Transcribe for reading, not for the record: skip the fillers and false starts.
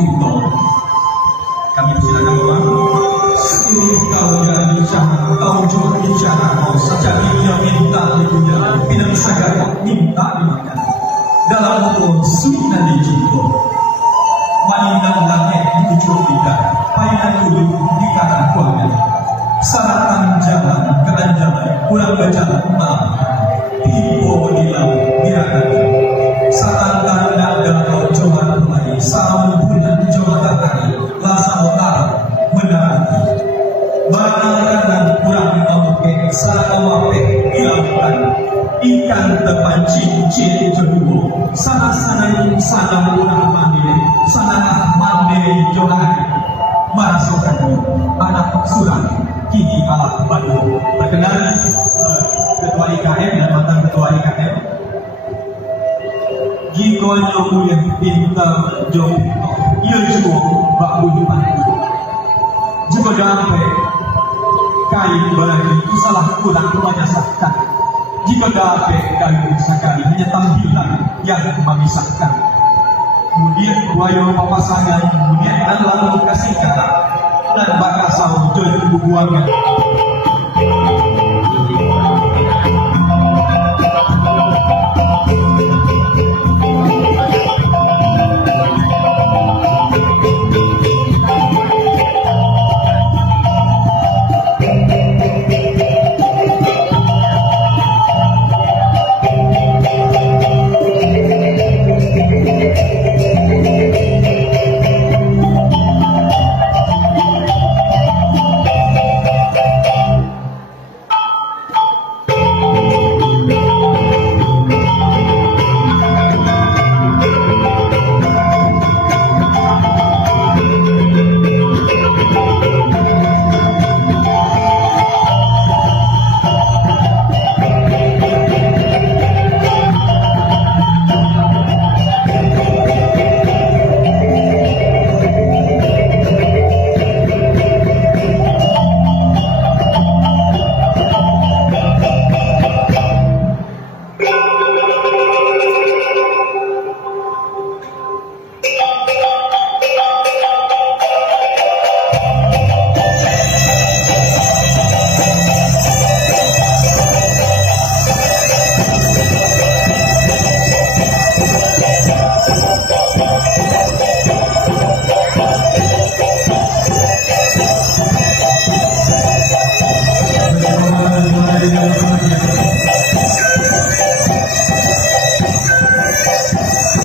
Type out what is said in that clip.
Suito. Kami persilakan Bapak. Seluruh kau yang bicara, kau cuma bicara, kau saja dia minta dipuja, pinang sagara minta dimakan. Dalam hukum sunnah dijumpa, mainan langit dicucikan, mainan kudu di kanan kuangan. Saratan jalan, keranjalan, kurang berjalan malam. Tipu di laut, birakan. Saratan dan Jawa mulai, salam punya Jawa Tengah, Lasa Utara, mendarat. Barang kanan kurang oke, salah wape, hilangkan. Ikan terpancing ciri jodoh, sana kurang mandi, sana mandi jodoh. Masukkan anak surat kini alat baru. Perkenalan Ketua IKM dan mantan Ketua IKM. Jika yang pintar jauh, ia juga baku depan. Jika damai kain berani itu salah kurang menyesatkan. Jika damai kain sekali hanya tampilan yang memisahkan. Kemudian buaya pasangan, kemudian lalu kasih kata dan bakal sahur jodoh hubungan.